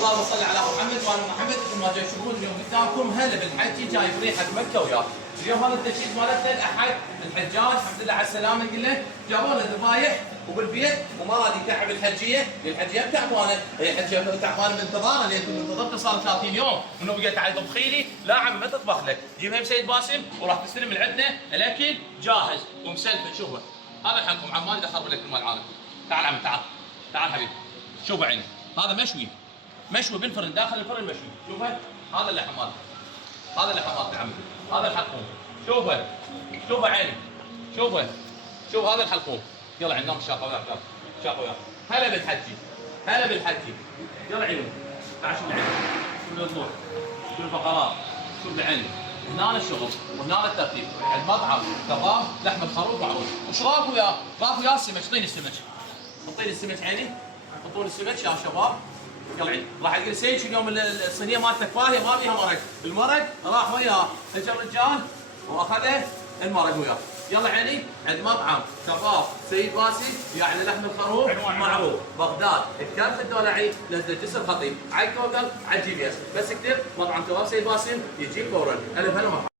اللهم صل على محمد وعلى محمد. مثل ما جاي تشوفون اليوم قدامكم هلا بالحجي جاي بريحه مكه وياه. اليوم هذا التجهيز مالتنا الاحد الحجاج الحمد لله على السلامه قلنا جابوا لنا ذبايح وبالبيت وما راضي يتعب الحجيه، الحجيه تعبانه، هي الحجيه تعبانه من انتظارها لان منتظرته صار 30 يوم انه بقيت على تطبخ لي، لا عمي ما تطبخ لك، جيبها بسيد باسم وراح تستلم من عندنا الاكل جاهز ومسلفه. شوفه هذا الحكم عمان اذا خرب لك المال العالم. تعال عمي تعال تعال حبيبي شوفه عيني هذا مشوي بالفرن داخل الفرن مشوي. شوفه هذا اللحم مالته، هذا اللحم مالته عمي، هذا الحلقوم. شوفه عيني شوف هذا الحلقوم. يلا عندنا شاقه وياك شاقه وياك. هلا بالحجي يلا عيوني تعال شوف العين، شوف الوضوح، شوف الفقرات، شوف العين. هنا الشغل وهنا الترتيب. المطعم كباب لحم الخروف وعروس. وش رايك وياه؟ رايك وياه السمك؟ اعطيني السمك عيني، حطوا لي السمك يا شباب. يلا عيني راح يقول سيد اليوم الصينيه مالتك فاهيه ما فيها مرق، المرق راح وياه اجى الرجال واخذه المرق وياه. يلا عيني عند مطعم كباب سيد باسم يعني لحم الخروف معروف بغداد الكرخ الدولعي نزل جسر خطيب على جوجل على الجي بي اس بس اكتب مطعم كباب سيد باسم يجيك فورا. الف هلا مرحبا.